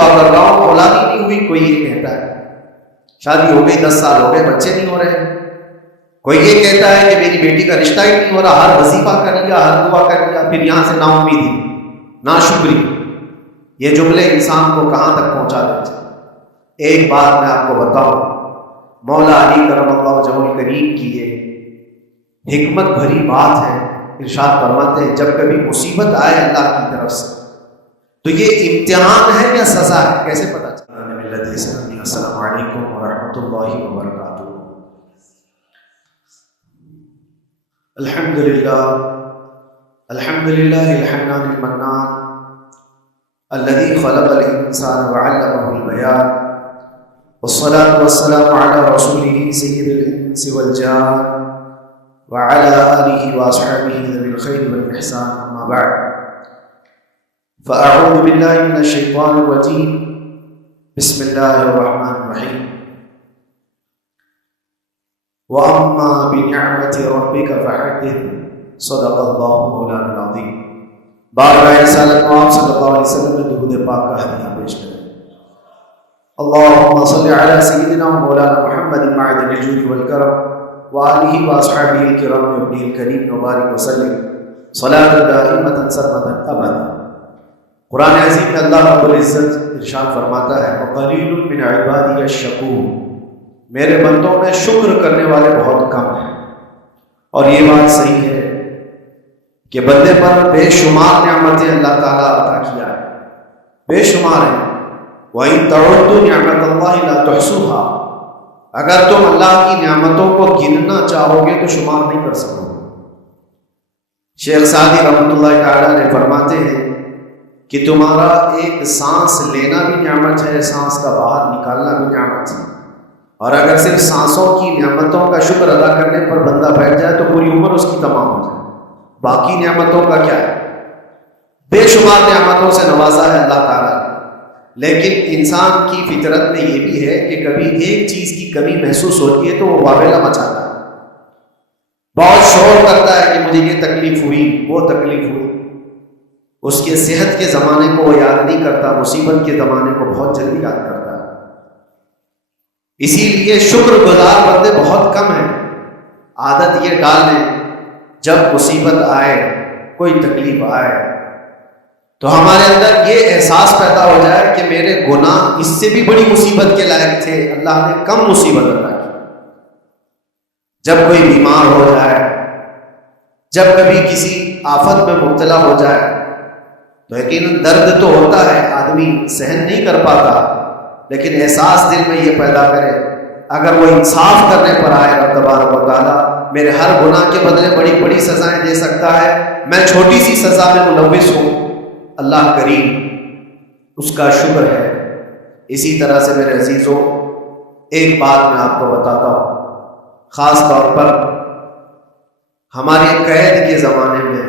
دعا کر رہا ہوں، اولاد ہی نہیں ہوئی، کوئی یہ کہتا ہے شادی ہو گئی 10 سال ہو گئے بچے نہیں ہو رہے، کوئی یہ کہتا ہے کہ میری بیٹی کا رشتہ ہی نہیں ہو رہا، ہر وظیفہ کر لیا، ہر دعا کر لیا، پھر یہاں سے نا امیدی، ناشکری، یہ جملے انسان کو کہاں تک پہنچا دیتے ہیں۔ ایک بات میں آپ کو بتاؤں، مولا علی کرم اللہ وجہہ الکریم کی یہ حکمت بھری بات ہے، ارشاد فرماتے ہیں جب کبھی مصیبت آئے اللہ کی طرف سے تو یہ امتحان ہے یا سزا ہے، کیسے پتہ چلا؟ السلام علیکم ورحمۃ اللہ وبرکاتہ۔ الحمدللہ الحنان المنان الذي خلق الانسان وعلمه البيان والصلاة والسلام على رسوله سيد الانس والجان وعلى آله وأصحابه ذوي الخير والإحسان، أما بعد فأعوذ بالله من الشيطان الرجيم، بسم الله الرحمن الرحيم، وأما بنعمة ربك فحدث، صدق الله مولانا العظيم۔ بارگاہ رسالت آپ صلی اللہ علیہ وسلم نے درود پاک کا ہدیہ پیش کریں۔ اللهم صل على سيدنا مولانا محمد معدن الجود والكرم وآلہ واصحابہ الکرام ابن الکریم وبارک وسلم صلاۃ دائمۃ سرمدا ابدا۔ قرآن عظیم میں اللہ رب العزت ارشاد فرماتا ہے وقلیل من عبادی الشکور، میرے بندوں میں شکر کرنے والے بہت کم ہیں۔ اور یہ بات صحیح ہے کہ بندے پر بے شمار نعمتیں اللہ تعالیٰ عطا کیا ہے، بے شمار ہیں۔ وَإِن تَعُدُّوا نِعْمَتَ اللَّهِ لَا تُحْصُوهَا، اگر تم اللہ کی نعمتوں کو گننا چاہو گے تو شمار نہیں کر سکو گے۔ شیخ سعدی رحمۃ اللہ تعالیٰ نے فرماتے ہیں کہ تمہارا ایک سانس لینا بھی نعمت ہے، سانس کا باہر نکالنا بھی نعمت ہے، اور اگر صرف سانسوں کی نعمتوں کا شکر ادا کرنے پر بندہ بیٹھ جائے تو پوری عمر اس کی تمام ہو جائے، باقی نعمتوں کا کیا ہے؟ بے شمار نعمتوں سے نوازا ہے اللہ تعالیٰ نے، لیکن انسان کی فطرت میں یہ بھی ہے کہ کبھی ایک چیز کی کمی محسوس ہوتی ہے تو وہ واویلا مچاتا ہے، بہت شور کرتا ہے کہ مجھے یہ تکلیف ہوئی، وہ تکلیف ہوئی۔ اس کے صحت کے زمانے کو وہ یاد نہیں کرتا، مصیبت کے زمانے کو بہت جلدی یاد کرتا ہے۔ اسی لیے شکر گزار بندے بہت کم ہیں۔ عادت یہ ڈال لیں جب مصیبت آئے، کوئی تکلیف آئے تو ہمارے اندر یہ احساس پیدا ہو جائے کہ میرے گناہ اس سے بھی بڑی مصیبت کے لائق تھے، اللہ نے کم مصیبت عطا کی۔ جب کوئی بیمار ہو جائے، جب کبھی کسی آفت میں مبتلا ہو جائے تو یقیناً درد تو ہوتا ہے، آدمی سہن نہیں کر پاتا، لیکن احساس دل میں یہ پیدا کرے اگر وہ انصاف کرنے پر آئے رب تبارک و تعالیٰ میرے ہر گناہ کے بدلے بڑی بڑی سزائیں دے سکتا ہے، میں چھوٹی سی سزا میں ملوث ہوں، اللہ کریم، اس کا شکر ہے۔ اسی طرح سے میرے عزیزوں ایک بات میں آپ کو بتاتا ہوں، خاص طور پر ہمارے قید کے زمانے میں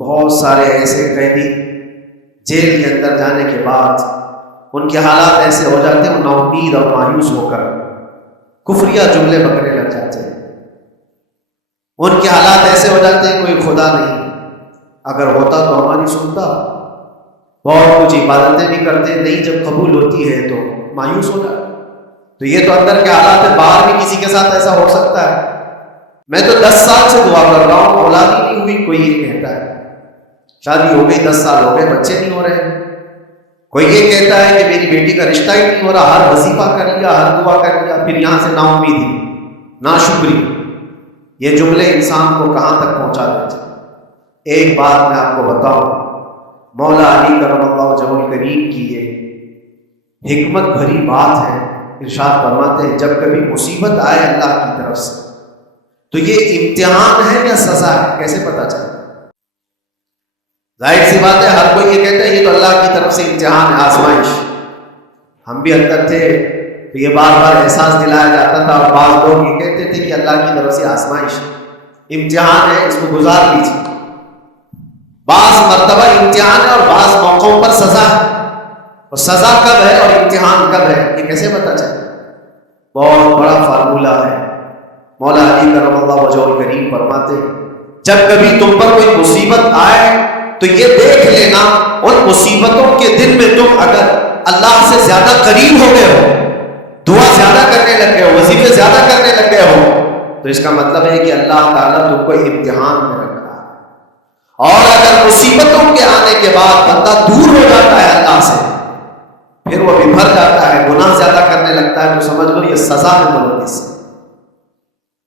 بہت سارے ایسے قیدی جیل کے اندر جانے کے بعد ان کے حالات ایسے ہو جاتے ہیں، وہ نا امید اور مایوس ہو کر کفریہ جملے بکنے لگ جاتے ہیں، ان کے حالات ایسے ہو جاتے ہیں کوئی خدا نہیں، اگر ہوتا تو ہماری سنتا، بہت کچھ عبادتیں بھی کرتے، نہیں جب قبول ہوتی ہے تو مایوس ہو جاتا۔ تو یہ تو اندر کے حالات ہے، باہر بھی کسی کے ساتھ ایسا ہو سکتا ہے۔ میں تو 10 سال سے دعا کر رہا ہوں، اولاد ہی نہیں ہوئی، کوئی یہ کہتا ہے شادی ہو گئی 10 سال ہو گئے بچے نہیں ہو رہے، کوئی یہ کہتا ہے کہ میری بیٹی کا رشتہ ہی نہیں ہو رہا، ہر وظیفہ کر لیا، ہر دعا کر لیا، پھر یہاں سے نا امیدی، ناشکری، یہ جملے انسان کو کہاں تک پہنچا دیتے ہیں۔ ایک بات میں آپ کو بتاؤں، مولا علی کرم اللہ وجہہ الکریم کی یہ حکمت بھری بات ہے، ارشاد فرماتے ہیں جب کبھی مصیبت آئے اللہ کی طرف سے تو یہ امتحان ہے یا سزا ہے، کیسے پتہ چلے؟ ظاہر سی بات ہے ہر کوئی یہ کہتا ہے یہ تو اللہ کی طرف سے امتحان ہے، آزمائش۔ ہم بھی اندر تھے تو یہ بار بار احساس دلایا جاتا تھا، اور بعض لوگ یہ کہتے تھے کہ اللہ کی طرف سے آزمائش امتحان ہے، اس کو گزار لیجیے۔ بعض مرتبہ امتحان ہے اور بعض موقعوں پر سزا ہے، اور سزا کب ہے اور امتحان کب ہے یہ کیسے پتہ چلے؟ بہت بڑا فارمولہ ہے۔ مولا علی کرم اللہ وجہہ الکریم فرماتے جب کبھی تم پر کوئی مصیبت آئے تو یہ دیکھ لینا ان مصیبتوں کے دن میں تم اگر اللہ سے زیادہ قریب ہو گئے ہو، دعا زیادہ کرنے لگ گئے ہو، وظیفے زیادہ کرنے لگ گئے ہو، تو اس کا مطلب ہے کہ اللہ تعالیٰ تم کو امتحان میں رکھا ہے۔ اور اگر مصیبتوں کے آنے کے بعد بندہ دور ہو جاتا ہے اللہ سے، پھر وہ بھر جاتا ہے، گناہ زیادہ کرنے لگتا ہے، تو سمجھ لو یہ سزا میں ملوث ہے۔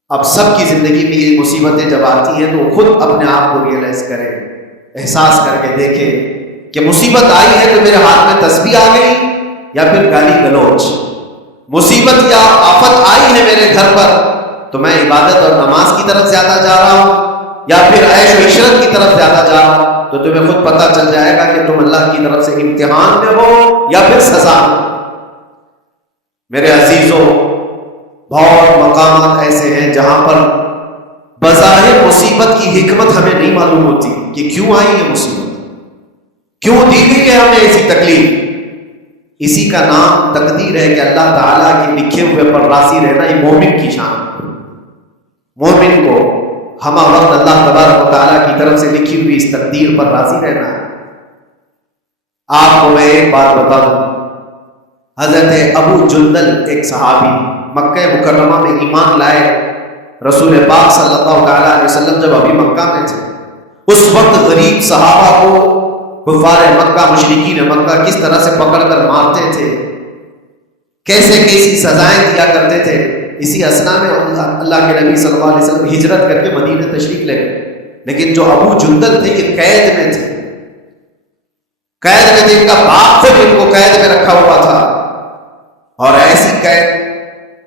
اب سب کی زندگی میں یہ مصیبتیں جب آتی ہیں تو خود اپنے آپ کو ریئلائز کرے، احساس کر کے دیکھے کہ مصیبت آئی ہے تو میرے ہاتھ میں تسبیح آ گئی یا پھر گالی گلوچ، مصیبت یا آفت آئی ہے میرے گھر پر تو میں عبادت اور نماز کی طرف زیادہ جا رہا ہوں یا پھر عیش و عشرت کی طرف زیادہ جا رہا ہوں، تو تمہیں خود پتہ چل جائے گا کہ تم اللہ کی طرف سے امتحان میں ہو یا پھر سزا۔ میرے عزیزوں، بہت مقامات ایسے ہیں جہاں پر بظاہر مصیبت کی حکمت ہمیں نہیں معلوم ہوتی کہ کیوں آئی ہے مصیبت، کیوں دی گئی ہے ہمیں ایسی تکلیف۔ اسی کا نام تقدیر ہے کہ اللہ تعالیٰ کے لکھے ہوئے پر راضی رہنا یہ مومن کی شان ہے۔ مومن کو ہمہ وقت اللہ تبارک و تعالیٰ کی طرف سے لکھی ہوئی اس تقدیر پر راضی رہنا ہے۔ آپ کو میں ایک بات بتا دوں، حضرت ابو جندل ایک صحابی مکہ مکرمہ میں ایمان لائے، رسول پاک صلی اللہ تعالیٰ علیہ وسلم جب ابھی مکہ میں تھے، اس وقت غریب صحابہ کو کفار مکہ، مشرکین مکہ کس طرح سے پکڑ کر مارتے تھے، کیسے کیسی سزائیں دیا کرتے تھے۔ اسی اسنا میں اللہ کے نبی صلی اللہ علیہ وسلم ہجرت کر کے مدینہ تشریف لے گئے، لیکن جو ابو جندل تھے یہ قید میں تھے، قید میں تھے، ان کا باپ خود ان کو قید میں رکھا ہوا تھا، اور ایسی قید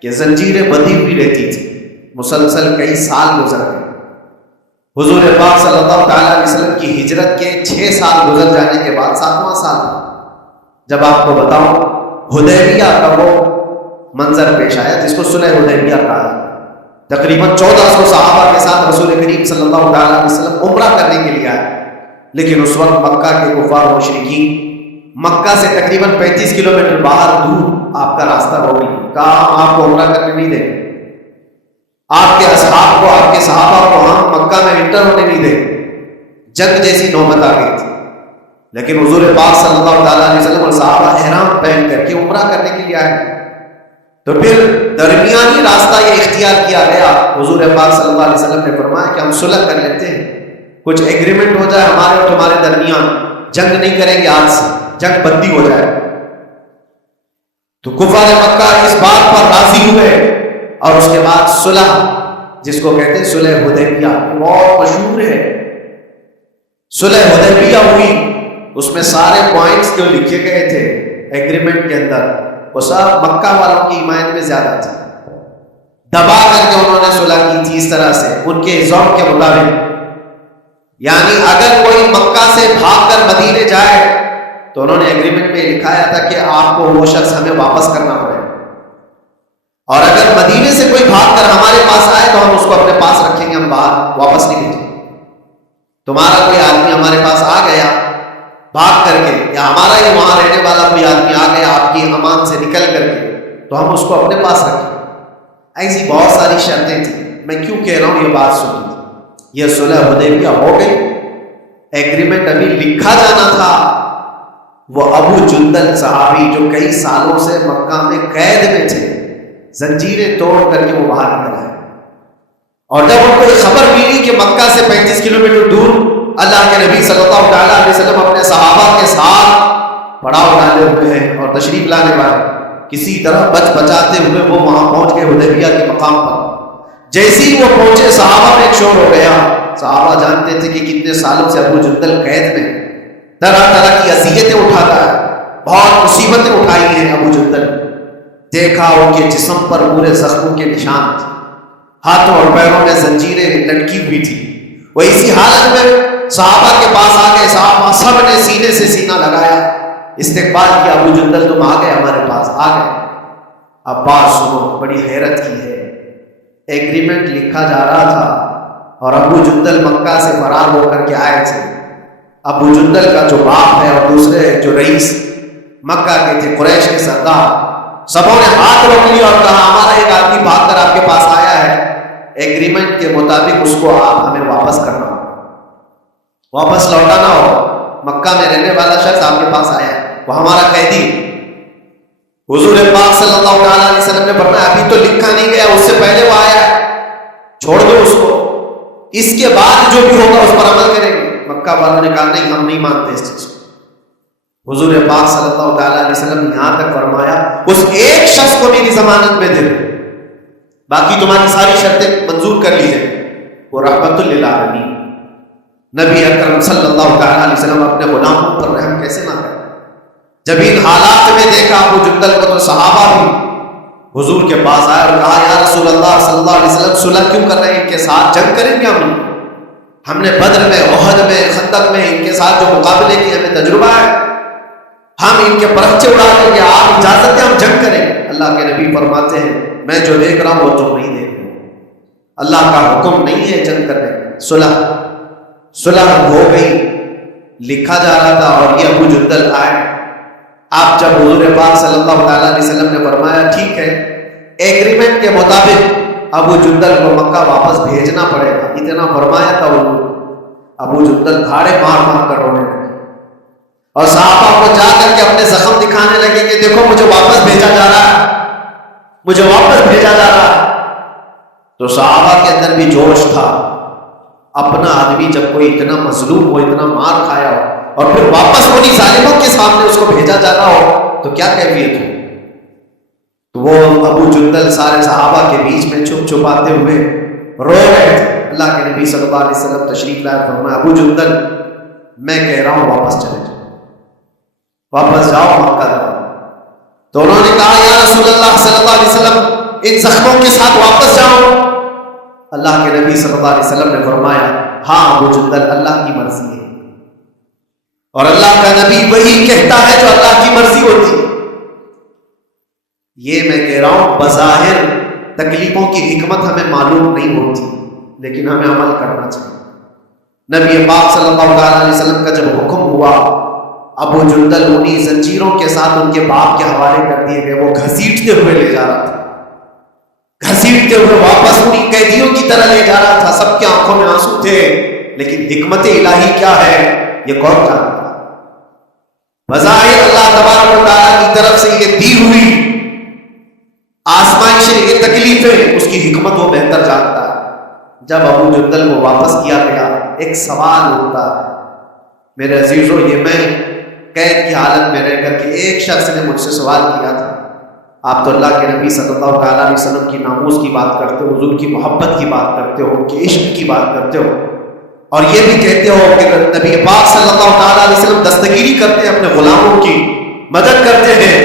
کہ زنجیریں بندھی ہوئی رہتی تھی، مسلسل کئی سال گزر گئے۔ حضور پاک صلی اللہ تعالیٰ علیہ وسلم کی ہجرت کے 6 سال گزر جانے کے بعد 7واں سال جب آپ کو بتاؤں حدیبیہ کا وہ منظر پیش آیا جس کو صلح حدیبیہ کہا، تقریباً 1400 صحابہ کے ساتھ رسول کریم صلی اللہ تعالیٰ علیہ وسلم عمرہ کرنے کے لیے آئے، لیکن اس وقت مکہ کے کفار و مشرکین مکہ سے تقریباً 35 کلومیٹر باہر دور آپ کا راستہ روک لیا، کہا ہم آپ کو عمرہ کرنے نہیں دیں گے، آپ کے اصحاب کو، آپ کے صحابہ کو ہم مکہ میں انٹر ہونے نہیں دیں گے۔ جنگ جیسی نوبت آ گئی تھی، لیکن حضور پاک صلی اللہ تعالیٰ علیہ وسلم اور صحابہ احرام پہن کر کے عمرہ کرنے کے لیے آئے، تو پھر درمیانی راستہ یہ اختیار کیا گیا۔ حضور پاک صلی اللہ علیہ وسلم نے فرمایا کہ ہم صلح کر لیتے ہیں، کچھ ایگریمنٹ ہو جائے ہمارے اور تمہارے درمیان، جنگ نہیں کریں گے آج سے، جنگ بندی ہو جائے۔ تو کفار مکہ اس بات پر راضی ہوئے، اور اس کے بعد صلح جس کو کہتے ہیں صلح حدیبیہ، بہت مشہور ہے، صلح حدیبیہ ہوئی، اس میں سارے پوائنٹس جو لکھے گئے تھے ایگریمنٹ کے اندر وہ سب مکہ والوں کی حمایت میں زیادہ تھے، دبا کر کے انہوں نے صلح کی تھی اس طرح سے ان کے ذوق کے مطابق، یعنی اگر کوئی مکہ سے بھاگ کر مدینے جائے تو انہوں نے ایگریمنٹ میں لکھایا تھا کہ آپ کو وہ شخص ہمیں واپس کرنا پڑے، اور اگر مدینے سے کوئی بھاگ کر ہمارے پاس آئے تو ہم اس کو اپنے پاس رکھیں گے، ہم باہر واپس نہیں بھیجیں گے۔ تمہارا کوئی آدمی ہمارے پاس آ گیا بھاگ کر کے، یا ہمارا ہی وہاں رہنے والا کوئی آدمی آ گیا آپ کی امان سے نکل کر کے، تو ہم اس کو اپنے پاس رکھیں۔ ایسی بہت ساری شرطیں تھیں، میں کیوں کہہ رہا ہوں یہ بات سنی، یہ صلح حدیبیہ ہو گئی، ایگریمنٹ ابھی لکھا جانا تھا۔ وہ ابو جندل صحابی جو کئی سالوں سے مکہ میں قید میں تھے، زنجیریں توڑ کر کے وہ باہر نکل آئے، اور جب ان کو یہ خبر ملی کہ مکہ سے 35 کلومیٹر دور اللہ کے نبی صلی اللہ تعالیٰ علیہ وسلم اپنے صحابہ کے ساتھ پڑاؤ ڈالے ہوئے ہیں اور تشریف لانے والے، کسی طرح بچاتے ہوئے وہ وہاں پہنچ گئے حدیبیہ کے مقام پر۔ جیسے ہی وہ پہنچے صحابہ میں ایک شور ہو گیا، صحابہ جانتے تھے کہ کتنے سالوں سے ابو جندل قید میں طرح طرح کی اذیتیں اٹھاتا ہے، بہت مصیبتیں اٹھائی ہیں ابو جندل۔ دیکھا ان کے جسم پر پورے زخموں کے نشان تھے، ہاتھوں اور پیروں میں زنجیریں لٹکی ہوئی تھی۔ وہ اسی حالت میں صحابہ کے پاس آ گئے، صحابہ سب نے سینے سے سینہ لگایا، استقبال کیا، ابو جندل تم آ گئے ہمارے پاس، آ گئے۔ اب بات سنو، بڑی حیرت کی ہے، ایگریمنٹ لکھا جا رہا تھا اور ابو جندل مکہ سے فرار ہو کر کے آئے تھے۔ ابو جندل کا جو باپ ہے اور دوسرے جو رئیس مکہ کے تھے، قریش کے سردار، سبوں نے ہاتھ روک لیا اور کہا ہمارا ایک آدمی بھاگ کر آپ کے پاس آیا ہے، ایگریمنٹ کے مطابق اس کو آپ ہمیں واپس کرنا ہو، واپس لوٹانا ہو۔ مکہ میں رہنے والا شخص آپ کے پاس آیا ہے، وہ ہمارا قیدی، حضور پاک صلی اللہ تعالیٰ علیہ وسلم نے فرمایا ابھی تو لکھا نہیں گیا، اس سے پہلے وہ آیا ہے، چھوڑ دو اس کو، اس کے بعد جو بھی ہوگا اس پر عمل کریں گے۔ مکہ والوں نے کہا نہیں، ہم نہیں مانتے اس چیز کو۔ حضور پاک صلی اللہ تعالیٰ علیہ وسلم نے یہاں تک فرمایا اس ایک شخص کو میری ضمانت میں دے دو، باقی تمہاری ساری شرطیں منظور کر لی جائیں۔ وہ رحمت للعالمین نبی اکرم صلی اللہ تعالیٰ علیہ وسلم اپنے غلاموں پر رحم کیسے نہ کریں؟ جب ان حالات میں دیکھا ابو جندل کو تو صحابہ بھی حضور کے پاس آئے اور کہا یا رسول اللہ صلی اللہ علیہ وسلم صلح کیوں کر رہے ہیں؟ ان کے ساتھ جنگ کریں گے ہم نے بدر میں، احد میں، خندق میں ان کے ساتھ جو مقابلے کیے ہمیں تجربہ ہے، ہم ان کے پرچے اڑا دیں گے، آپ اجازت دیں ہم جنگ کریں۔ اللہ کے نبی فرماتے ہیں میں جو دیکھ رہا ہوں وہ تم نہیں دیکھ رہے، اللہ کا حکم نہیں ہے جنگ کرنے کا۔ صلح ہو گئی، لکھا جا رہا تھا اور یہ ابو جندل آئے۔ آپ جب حضور پاک صلی اللہ تعالیٰ علیہ وسلم نے فرمایا ٹھیک ہے ایگریمنٹ کے مطابق ابو جندل کو مکہ واپس بھیجنا پڑے گا، اتنا فرمایا تھا ابو جندل دھاڑے مار مار کر رونے لگے اور صحابہ کو جا کر کے اپنے زخم دکھانے لگے کہ دیکھو مجھے واپس بھیجا جا رہا ہے، مجھے واپس بھیجا جا رہا ہے۔ تو صحابہ کے اندر بھی جوش تھا، اپنا آدمی جب کوئی اتنا مظلوم ہو، اتنا مار کھایا ہو اور پھر واپس انہی ظالموں کے سامنے اس کو بھیجا جا رہا ہو تو کیا کیفیت ہو۔ تو وہ ابو جندل سارے صحابہ کے بیچ میں چھپ چھپاتے ہوئے رو رہے تھے۔ اللہ کے نبی صلی اللہ علیہ وسلم تشریف لائے، فرمایا ابو جندل میں کہہ رہا ہوں واپس چلے جاؤ، واپس جاؤ مکہ جاؤ۔ تو انہوں نے کہا یا رسول اللہ صلی اللہ علیہ وسلم ان زخموں کے ساتھ واپس جاؤ۔ اللہ کے نبی صلی اللہ علیہ وسلم نے فرمایا ہاں ابو جندل اللہ کی مرضی ہے، اور اللہ کا نبی وہی کہتا ہے جو اللہ کی مرضی ہوتی ہے۔ یہ میں کہہ رہا ہوں بظاہر تکلیفوں کی حکمت ہمیں معلوم نہیں ہوتی، لیکن ہمیں عمل کرنا چاہیے۔ نبی پاک صلی اللہ علیہ وسلم کا جب حکم ہوا ابو جندل انہی زنجیروں کے ساتھ ان کے باپ کے حوالے کر دیے گئے، وہ گھسیٹتے ہوئے لے جا رہا تھا، گھسیٹتے ہوئے واپس انہی قیدیوں کی طرح لے جا رہا تھا، سب کی آنکھوں میں آنسو تھے، لیکن حکمت الہی کیا ہے یہ کون جانتا؟ بظاہر اللہ تبارک و تعالیٰ کی طرف سے یہ دی ہوئی آزمائشیں، یہ تکلیفیں، اس کی حکمت وہ بہتر جانتا ہے۔ جب ابو جندل کو واپس کیا گیا ایک سوال ہوتا ہے میرے عزیزو، یہ میں قید کی حالت میں رہ کر کے ایک شخص نے مجھ سے سوال کیا تھا، آپ تو اللہ کے نبی صلی اللہ تعالیٰ علیہ وسلم کی ناموس کی بات کرتے ہو، حضور کی محبت کی بات کرتے ہو، ان کے عشق کی بات کرتے ہو، اور یہ بھی کہتے ہو کہ نبی پاک صلی اللہ تعالیٰ علیہ وسلم دستگیری کرتے ہیں، اپنے غلاموں کی مدد کرتے ہیں،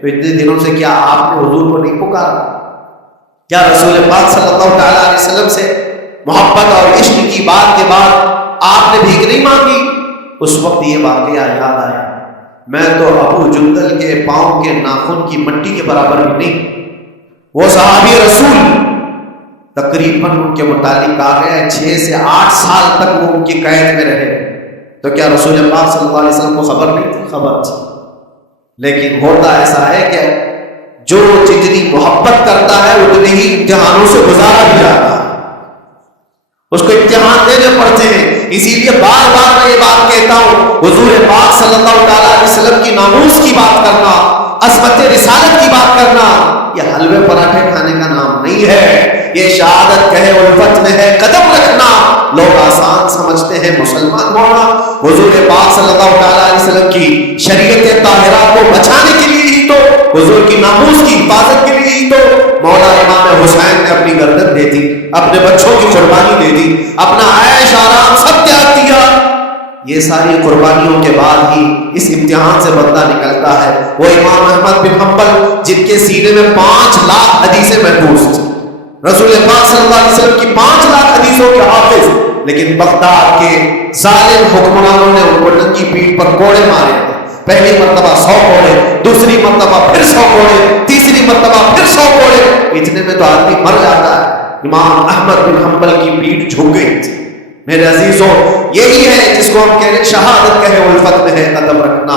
تو اتنے دنوں سے کیا آپ نے حضور کو نہیں پکارا؟ کیا رسول پاک صلی اللہ تعالیٰ علیہ وسلم سے محبت اور عشق کی بات کے بعد آپ نے بھیک نہیں مانگی؟ اس وقت یہ واقعہ یاد آیا، میں تو ابو جندل کے پاؤں کے ناخن کی مٹی کے برابر بھی نہیں، وہ صحابی رسول تقریباً ان کے متعلق کہا گیا 6 سے 8 سال تک وہ ان کی قید میں رہے، تو کیا رسول پاک صلی اللہ علیہ وسلم کو خبر نہیں تھی؟ خبر تھی، لیکن ہوتا ایسا ہے کہ جو جتنی محبت کرتا ہے اتنے ہی امتحانوں سے گزارا بھی جاتا ہے، اس کو امتحان دینے پڑتے ہیں۔ اسی لیے بار بار میں یہ بات کہتا ہوں، حضور پاک صلی اللہ تعالیٰ علیہ وسلم کی ناموس کی بات کرنا، عظمت رسالت کی بات کرنا، یہ حلوے پراٹھے کھانے کا نام نہیں ہے، یہ شہادت کہے الفت میں ہے قدم رکھنا۔ لوگ آسان سمجھتے ہیں مسلمان ہونا، حضور پاک صلی اللہ تعالیٰ علیہ وسلم کی شریعت طاہرہ کو بچانے کے لیے ہی تو، حضور کی ناموس کی حفاظت کے لیے ہی تو مولا امام حسین نے اپنی گردن دے دی، اپنے بچوں کی قربانی دے دی، اپنا عیش آرام سب تیاگ دیا۔ یہ ساری قربانیوں کے بعد ہی اس امتحان سے بندہ نکلتا ہے۔ وہ امام احمد بن حنبل جن کے سینے میں 5 لاکھ حدیثیں محفوظ تھیں، رسول پاک صلی اللہ علیہ وسلم کی 5 لاکھ حدیثوں کے حافظ، لیکن بغداد کے ظالم حکمرانوں نے ان کو ننگی پیٹھ پر کوڑے مارے، پہلی مرتبہ 100 کوڑے، دوسری مرتبہ پھر 100 کوڑے، تیسری مرتبہ پھر 100 کوڑے، اتنے میں تو آدمی مر جاتا ہے۔ امام احمد بن حنبل کی پیٹھ جھک گئی تھی۔ میرے عزیزوں، یہی ہے جس کو ہم کہہ رہے شہادت کہے الفت میں ہے قدم رکھنا۔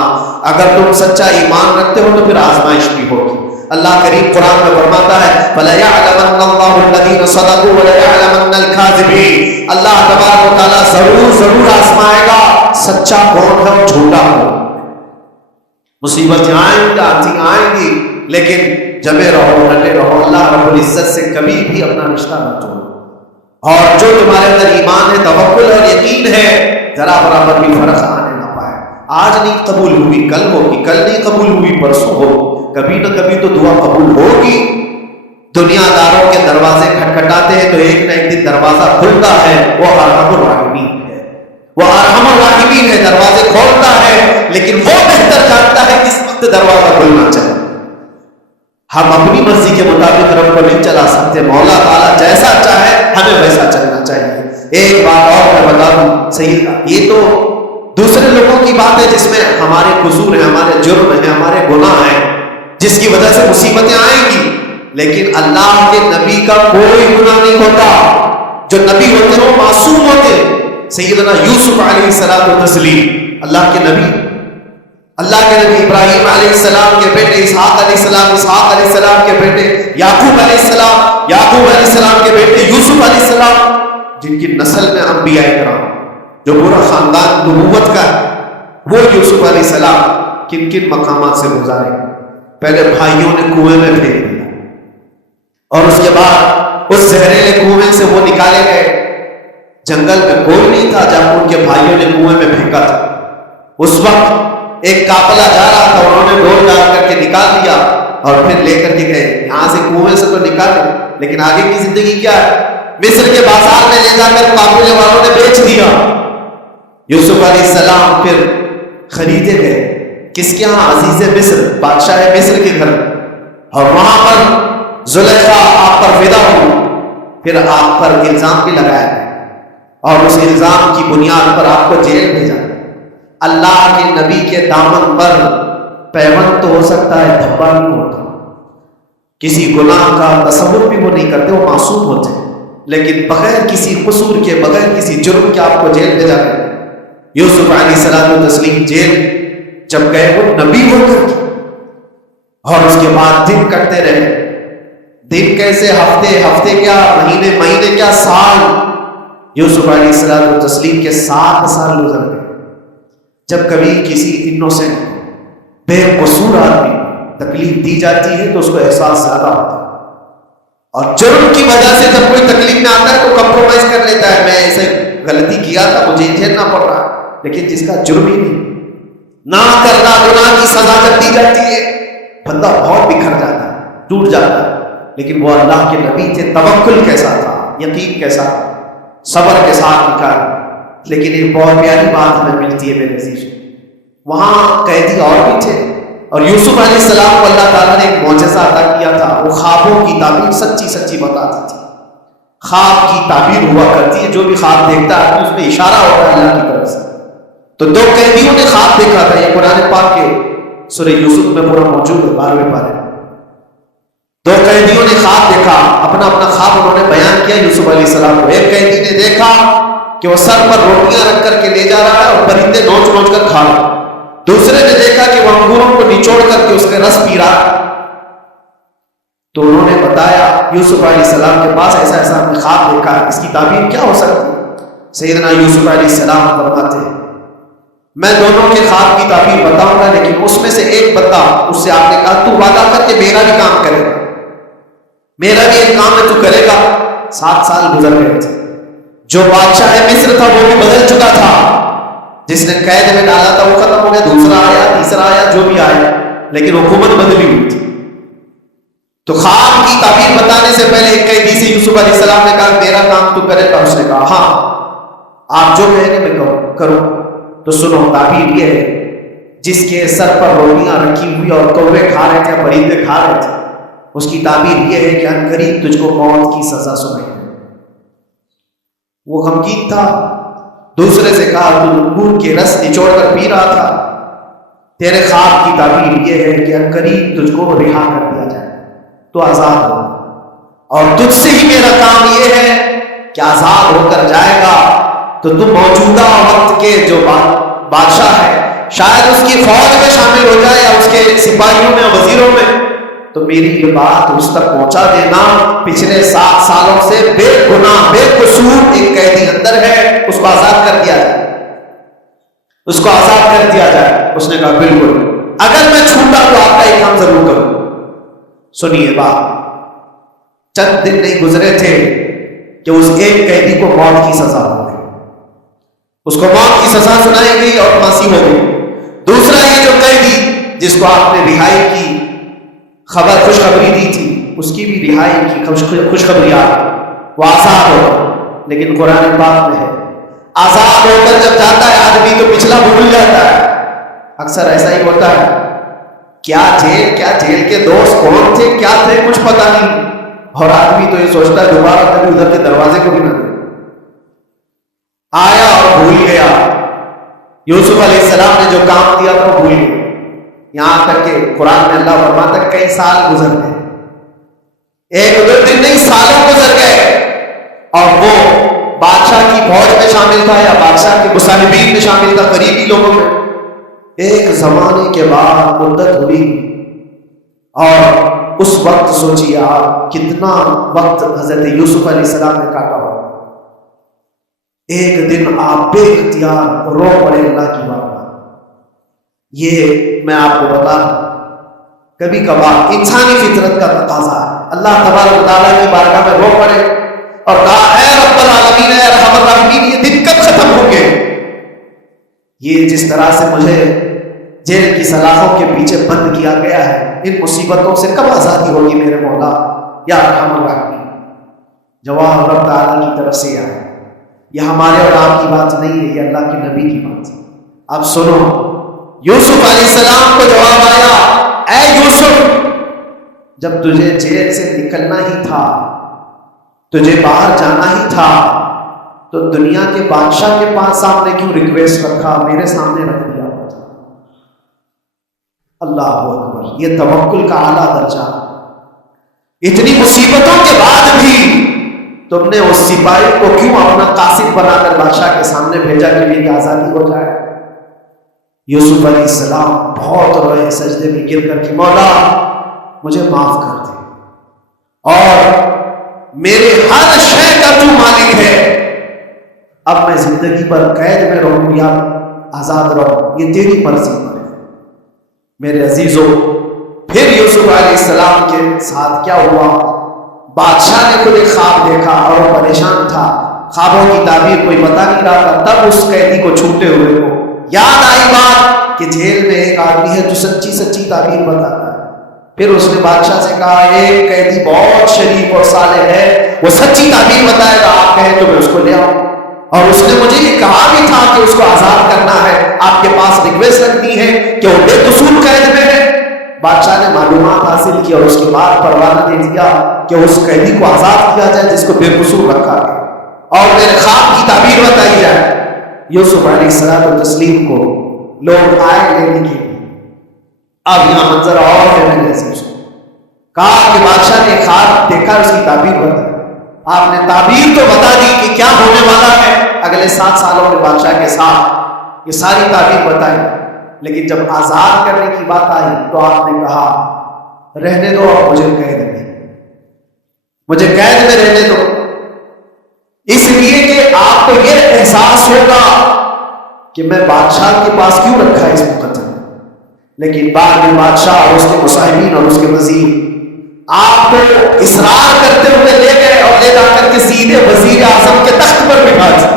اگر تم سچا ایمان رکھتے ہو تو پھر آزمائش بھی ہوگی۔ اللہ کریم قرآن میں فرماتا ہے فَلَيَعْلَمَنَّ اللَّهُ الَّذِينَ صَدَقُوا وَلَيَعْلَمَنَّ الْكَاذِبِينَ۔ اللہ تبارک و تعالیٰ ضرور آزمائے گا سچا کون ہے اور جھوٹا کون۔ مصیبتیں آئیں گی، آئیں گی، لیکن جمے رہو، ڈٹے رہو، اللہ رب العزت سے کبھی بھی اپنا رشتہ نہ توڑو، اور جو تمہارے اندر ایمان ہے، توکل اور یقین ہے، ذرا برابر بھی فرق آنے نہ پائے۔ آج نہیں قبول ہوئی کل ہوگی، کل نہیں قبول ہوئی پرسوں ہوگی، کبھی نہ کبھی تو دعا قبول ہوگی۔ دنیا داروں کے دروازے کھٹکھٹاتے ہیں تو ایک نہ ایک دن دروازہ کھلتا ہے، وہ ارحم الراحمین ہے، وہ ارحم الراحمین ہے، دروازے کھولتا ہے، لیکن وہ بہتر جانتا ہے کس وقت دروازہ کھلنا چاہیے۔ ہم اپنی مرضی کے مطابق رب کو نہیں چلا سکتے، مولا تعالیٰ جیسا چاہے ہمیں ویسا چلنا چاہیے۔ ایک بات اور میں بتا دوں، صحیح، یہ تو دوسرے لوگوں کی بات ہے جس میں ہمارے قصور ہیں، ہمارے جرم ہیں، ہمارے گناہ ہیں، جس کی وجہ سے مصیبتیں آئیں گی، لیکن اللہ کے نبی کا کوئی گناہ نہیں ہوتا۔ جو نبی ہوتے ہیں وہ معصوم ہوتے ہیں۔ سیدنا یوسف علیہ السلام و تسلیم، اللہ کے نبی ابراہیم علیہ السلام کے بیٹے اسحاق علیہ السلام، اسحاق علیہ السلام کے بیٹے یعقوب علیہ السلام، یعقوب علیہ السلام کے بیٹے یوسف علیہ السلام، جن کی نسل میں انبیاء کرام، جو پورا خاندان نبوت کا ہے، وہ یوسف علیہ السلام کن کن مقامات سے گزارے۔ پہلے بھائیوں نے کنویں میں پھینک دیا، اور اس کے بعد اس زہریلے کنویں سے وہ نکالے گئے۔ جنگل میں کوئی نہیں تھا جب ان کے بھائیوں نے کنویں میں پھینکا تھا۔ اس وقت ایک قافلہ جا رہا تھا، انہوں نے ڈول ڈال کر کے نکال دیا اور پھر لے کر کے گئے۔ یہاں سے کنویں سے تو نکالے، لیکن آگے کی زندگی کیا ہے؟ مصر کے بازار میں لے جا کر قافلے والوں نے بیچ دیا۔ یوسف علیہ السلام پھر خریدے گئے، کس کے ہاں؟ عزیز مصر، بادشاہ مصر کے گھر، اور وہاں پر زلیخا آپ پر فدا ہوئی، پھر آپ پر الزام بھی لگایا گیا، اور اس الزام کی بنیاد پر آپ کو جیل بھیجا۔ اللہ کے نبی کے دامن پر پیوند تو ہو سکتا ہے، دھبا نہیں ہوتا۔ کسی گناہ کا تصور بھی وہ نہیں کرتے، وہ معصوم ہوتے ہیں، لیکن بغیر کسی قصور کے، بغیر کسی جرم کے آپ کو جیل بھیجا گیا۔ یوسف علیہ السلام و تسلیم جیل جب گئے، وہ نبی ہو کر کے، اور اس کے بعد دن کٹتے رہے۔ دن کیسے؟ ہفتے، ہفتے کیا مہینے، مہینے کیا سال۔ یوسف علیہ السلام و تسلیم کے 7 سال گزر گئے۔ جب کبھی کسی انوسنٹ بے قصور آدمی تکلیف دی جاتی ہے تو اس کو احساس زیادہ ہوتا ہے، اور جرم کی وجہ سے جب کوئی تکلیف میں آتا ہے تو کمپرومائز کر لیتا ہے، میں ایسے غلطی کیا تھا، مجھے جھیلنا پڑ رہا ہے۔ لیکن جس کا جرم ہی نہیں، نہ کرنا گناہ کی سزا جب دی جاتی ہے، بندہ بہت بکھر جاتا ہے، ٹوٹ جاتا ہے۔ لیکن وہ اللہ کے نبی تھے، توکل کیسا تھا، یقین کیسا تھا، صبر کے ساتھ نکالا۔ لیکن ایک بہت پیاری بات ہمیں ملتی ہے میرے عزیز، وہاں قیدی اور بھی تھے، اور یوسف علیہ السلام کو اللہ تعالیٰ نے ایک معجزہ عطا کیا تھا۔ وہ خوابوں کی تعبیر سچی سچی بتاتی تھی۔ خواب کی تعبیر ہوا کرتی ہے، جو بھی خواب دیکھتا ہے اس میں اشارہ ہوتا ہے اللہ کی طرف سے۔ تو 2 قیدیوں نے خواب دیکھا تھا، یہ قرآن پاک کے سورہ یوسف میں پورا موجود ہے، 12ویں پارے۔ 2 قیدیوں نے خواب دیکھا، اپنا اپنا خواب انہوں نے بیان کیا یوسف علیہ السلام کو۔ ایک قیدی نے دیکھا کہ وہ سر پر روٹیاں رکھ کر کے لے جا رہا ہے اور پرندے نوچ نوچ کر کھا رہا ہے۔ دوسرے نے دیکھا کہ وہ انگوروں کو نچوڑ کر کے اس کے رس پی رہا ہے۔ تو انہوں نے بتایا یوسف علیہ السلام کے پاس ایسا ایسا ہم نے خواب دیکھا ہے، اس کی تعبیر کیا ہو سکتی ہے؟ سیدنا یوسف علیہ السلام فرماتے ہیں میں دونوں کے خواب کی تعبیر بتاؤں گا، لیکن اس میں سے ایک بتا۔ اس سے آپ نے کہا تو وعدہ کر کے میرا بھی کام کرے گا، میرا بھی ایک کام ہے تو کرے گا۔ 7 سال گزر گئے تھے، جو بادشاہ مصر تھا وہ بھی بدل چکا تھا، جس نے قید میں ڈالا تھا وہ ختم ہو گیا، دوسرا آیا، تیسرا آیا، جو بھی آیا، لیکن حکومت بدلی ہوئی تھی۔ تو خواب کی تعبیر بتانے سے پہلے ایک قیدی سے یوسف علیہ السلام نے کہا میرا کام تو کرے گا؟ اس نے کہا ہاں، آپ جو کہیں گے میں کروں۔ تو سنو، تعبیر یہ ہے جس کے سر پر روٹیاں رکھی ہوئی اور کوے کھا رہے تھے، پرندے کھا رہے تھے، اس کی تعبیر یہ ہے کہ ان قریب تجھ کو موت کی سزا سنائے۔ وہ غمگین تھا، دوسرے سے کہا تو انگور کے رس نچوڑ کر پی رہا تھا، تیرے خواب کی تعبیر یہ ہے کہ ان قریب تجھ کو رہا کر دیا جائے تو آزاد ہو، اور تجھ سے ہی میرا کام یہ ہے کہ آزاد ہو کر جائے گا تو تم موجودہ وقت کے جو بادشاہ ہے، شاید اس کی فوج میں شامل ہو جائے یا اس کے سپاہیوں میں، وزیروں میں، تو میری یہ بات اس تک پہنچا دینا۔ پچھلے 7 سالوں سے بے گناہ بے قصور ایک قیدی اندر ہے، اس کو آزاد کر دیا جائے، اس کو آزاد کر دیا جائے۔ اس نے کہا بالکل، اگر میں چھوٹا تو آپ کا یہ کام ضرور کروں۔ سنیے بات، چند دن نہیں گزرے تھے کہ اس ایک قیدی کو موت کی سزا ہو گئی، اس کو موت کی سزا سنائی گئی اور پھانسی ہو گئی۔ دوسرا یہ جو قیدی جس کو آپ نے رہائی کی خوشخبری دی تھی، اس کی بھی رہائی کی خوشخبری آ گئی، وہ آزاد ہو۔ لیکن قرآن پاک میں ہے آزاد ہو کر جب جاتا ہے آدمی تو پچھلا بھول جاتا ہے۔ اکثر ایسا ہی ہوتا ہے، کیا جیل کے دوست کون تھے، کیا تھے، کچھ پتہ نہیں، اور آدمی تو یہ سوچتا ہے دوبارہ کبھی ادھر کے دروازے کو بھی نہ دے، آیا اور بھول گیا۔ یوسف علیہ السلام نے جو کام دیا تھا وہ بھول گیا، یہاں تک کہ قرآن میں اللہ فرماتا ہے کئی سال گزر گئے، ایک دو دن نہیں سالوں گزر گئے، اور وہ بادشاہ کی فوج میں شامل تھا یا بادشاہ کے مصاحبین میں شامل تھا، قریبی لوگوں میں۔ ایک زمانے کے بعد مدت ہوئی، اور اس وقت سوچیے آپ کتنا وقت حضرت یوسف علیہ السلام نے کاٹا ہوا۔ ایک دن آپ بے اختیار رو پڑے اللہ کی بات۔ یہ میں آپ کو بتا دوں، کبھی کبھار انسانی فطرت کا تقاضا ہے، اللہ تبارک و تعالیٰ کی بارگاہ میں رو پڑے اور کہا اے رب العالمین، اے ارحم الراحمین، یہ دن کب ختم ہوں گے؟ یہ جس طرح سے مجھے جیل کی سلاخوں کے پیچھے بند کیا گیا ہے، ان مصیبتوں سے کب آزادی ہوگی میرے مولا یا ارحم الراحمین؟ جواب رب تعالیٰ کی طرف سے آیا۔ یہ ہمارے اور آپ کی بات نہیں ہے، یہ اللہ کے نبی کی بات ہے۔ اب سنو، یوسف علیہ السلام کو جواب آیا، اے یوسف، جب تجھے جیل سے نکلنا ہی تھا، تجھے باہر جانا ہی تھا، تو دنیا کے بادشاہ کے پاس سامنے کیوں ریکویسٹ رکھا، میرے سامنے رکھ دیا ہوتا۔ اللہ اکبر، یہ توکل کا اعلیٰ درجہ۔ اتنی مصیبتوں کے بعد بھی تم نے اس سپاہی کو کیوں اپنا قاصد بنا کر بادشاہ کے سامنے بھیجا کہ میری آزادی ہو جائے؟ یوسف علیہ السلام بہت روئے سجدے میں گر کر کہ مولا مجھے معاف کر دے، اور میرے ہر شے کا تو مالک ہے، اب میں زندگی پر قید میں رہوں یا آزاد رہوں یہ تیری مرضی پر ہے۔ میرے عزیزوں، پھر یوسف علیہ السلام کے ساتھ کیا ہوا؟ بادشاہ نے خود ایک خواب دیکھا اور وہ پریشان تھا، خوابوں کی تعبیر کوئی بتا نہیں رہا تھا۔ تب اس قیدی کو چھوٹے ہوئے کو یاد آئی بات کہ جیل میں ایک آدمی ہے جو سچی سچی تعبیر بتاتا ہے۔ پھر اس نے بادشاہ سے کہا ایک قیدی بہت شریف اور صالح ہے، وہ سچی تعبیر بتائے گا، آپ کہیں تو میں اس کو لے آؤں۔ اور اس نے مجھے یہ کہا بھی تھا کہ اس کو آزاد کرنا ہے، آپ کے پاس ریکویسٹ رکھنی ہے کہ وہ بے قصور قید میں ہے۔ بادشاہ نے معلومات حاصل کی اور اس کے بعد پروانہ دے دیا کہ اس قیدی کو آزاد کیا جائے جس کو بے قصور رکھا گیا، اور میرے خواب کی تعبیر بتائی جائے۔ یوسف علیہ السلام و تسلیم کو لوگ آئے لینے کے لیے۔ اب یہاں منظر اور ہے میرے عزیزوں، کہا کہ بادشاہ نے خواب دیکھا، اس کی تعبیر بتائی۔ آپ نے تعبیر تو بتا دی کہ کیا ہونے والا ہے، اگلے 7 سالوں میں بادشاہ کے ساتھ یہ ساری تعبیر بتائی، لیکن جب آزاد کرنے کی بات آئی تو آپ نے کہا رہنے دو، اور مجھے قید میں رہنے دو، اس لیے کہ آپ کو یہ احساس ہوگا کہ میں بادشاہ کے پاس کیوں رکھا اس مقدمے۔ لیکن بعد میں بادشاہ اور اس کے مصاحبین اور اس کے وزیر آپ کو اصرار کرتے ہوئے لے گئے اور لے جا کر کے سیدھے وزیر اعظم کے تخت پر بٹھا دیا،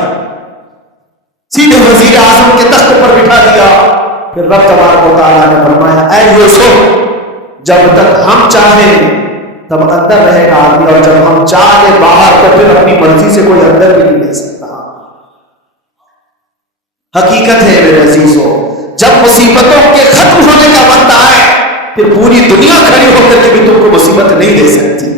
سیدھے وزیر اعظم کے تخت پر بٹھا دیا۔ پھر رب تبارک و تعالیٰ نے فرمایا اے یوسف، جب تک ہم چاہیں تب اندر رہے گا آدمی، اور جب ہم چاہیں باہر تو پھر اپنی مرضی سے کوئی اندر بھی نہیں لے سکتا۔ حقیقت ہے میرے عزیزوں، جب مصیبتوں کے ختم ہونے کا وقت آئے پھر پوری دنیا کھڑی ہو کر کے بھی تم کو مصیبت نہیں دے سکتی،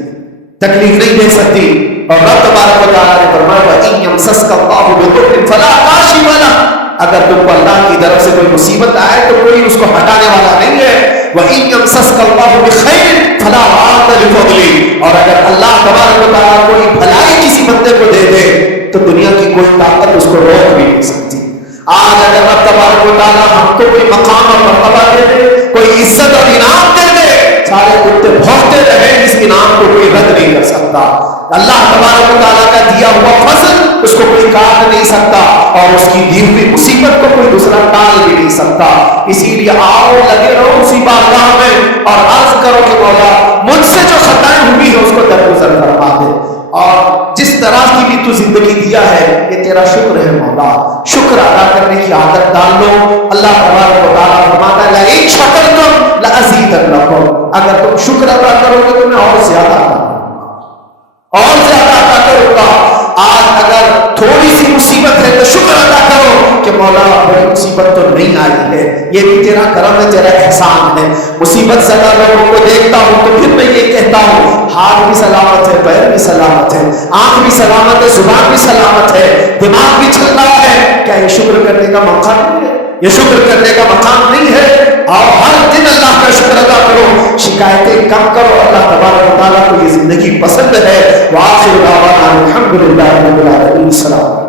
تکلیف نہیں دے سکتی۔ اور رب تبارک و تعالیٰ نے فرمایا وَإِن يَمْسَسْكَ اللَّهُ بِضُرٍّ فَلَا كَاشِفَ لَهُ، اگر تم کو اللہ کی طرف سے کوئی مصیبت آئے تو کوئی اس کو ہٹانے والا نہیں ہے۔ وَإِن يَمْسَسْكَ اللَّهُ بِخَيْرٍ فَلَا رَادَّ لِفَضْلِهِ، اور اگر اللہ تبارک و تعالیٰ کوئی بھلائی کسی بندے کو دے دے تو دنیا کی کوئی طاقت اس کو روک بھی نہیں سکتی۔ آج اگر رب تبارک و تعالیٰ ہم کو کوئی مقام اور مرتبہ دے دے، کوئی عزت اور انعام دے دے، سارے کتے بھونکتے رہے، اس انعام کو کوئی رد نہیں کر سکتا۔ اللہ تبارک و تعالیٰ کا دیا ہوا فضل اس کو کوئی کاٹ نہیں سکتا، اور اس کی دی ہوئی مصیبت کو کوئی دوسرا ٹال بھی نہیں سکتا۔ اسی لیے آؤ لگے رہو اسی بارگاہ میں اور عرض کرو کہ مولا مجھ سے جو خطائیں ہوئی ہیں اس کو درگزر فرما دے، اور جس طرح کی بھی تو زندگی دیا ہے یہ تیرا شکر ہے مولا، شکر ادا کرنے کی عادت ڈال لو۔ اللہ تبارک و تعالیٰ فرماتا ہے لئن شکرتم لأزیدنکم، اگر تم شکر ادا کرو گے تو میں اور زیادہ عطا کروں گا۔ آج اگر تھوڑی سی مصیبت ہے تو شکر ادا کرو کہ مولا بڑی مصیبت تو نہیں آئی ہے، یہ بھی تیرا کرم ہے، تیرا احسان ہے۔ مصیبت زدہ لوگوں کو دیکھتا ہوں تو پھر میں یہ کہتا ہوں ہاتھ بھی سلامت ہے، پیر بھی سلامت ہے، آنکھ بھی سلامت ہے، زبان بھی سلامت ہے، دماغ بھی چل رہا ہے، کیا یہ شکر کرنے کا موقع نہیں ہے؟ یہ شکر کرنے کا مقام نہیں ہے؟ اور ہر دن اللہ کا شکر ادا کرو، شکایتیں کم کرو، اللہ تبارک و تعالیٰ کو یہ زندگی پسند ہے۔ وآخر دعوانا الحمدللہ رب العالمین۔ السلام۔